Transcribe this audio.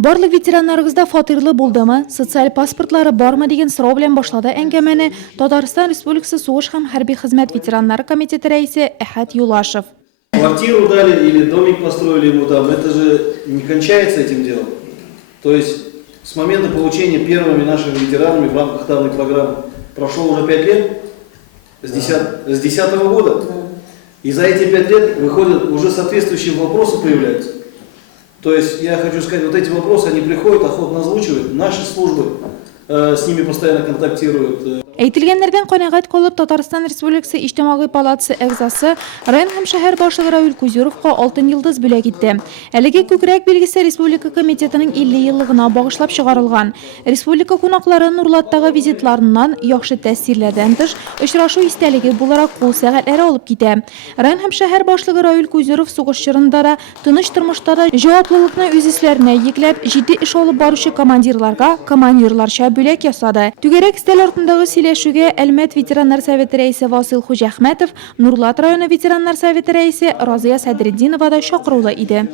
Барлык ветераннарыбызда фатирлы булдымы, социаль паспортлары бармы деген сорау белән башлады әңгәмәне Татарстан Республикасы сугыш һәм хәрби хезмәт ветераннары комитеты рәисе Әхәт Юлашев. Квартиру дали или домик построили ему там, это же не кончается этим делом. То есть с момента получения первыми нашими ветеранами в рамках данной программы прошло уже 5 лет, с 2010 года. И за эти 5 лет выходят уже соответствующие вопросы появляются. То есть я хочу сказать, вот эти вопросы, они приходят, охотно озвучивают, наши службы с ними постоянно контактируют. Әйтелгәннәрдән канәгать калып, Татарстан Республикасы Иҗтимагый палатасы әгъзасы район һәм шәһәр башлыгы Равил Кузюровка алтын йолдыз бүләк итте. Әлеге күкрәк билгесе республика комитетының 50 еллыгына багышлап чыгарылган. Республика кунаклары Нурлаттагы визитларыннан яхшы тәэсирләрдән тыш очрашу истәлеге буларак кул сәгатьләре алып китә. Район һәм шәһәр башлыгы Равил Кузюров сугыш чорында да, тыныч тормышта да җаваплылыкны үз исләренә йөкләп, җитди эш алып баручы командирларга командирларча бүләк ясады. Түгәрәк стәл артындагы сөйләшүгә Әлмәт ветераннар советы рәисе Васил Хуҗәхмәтов, Нурлат районы ветераннар советы рәисе Разия Садретдинова да чакырылды иде.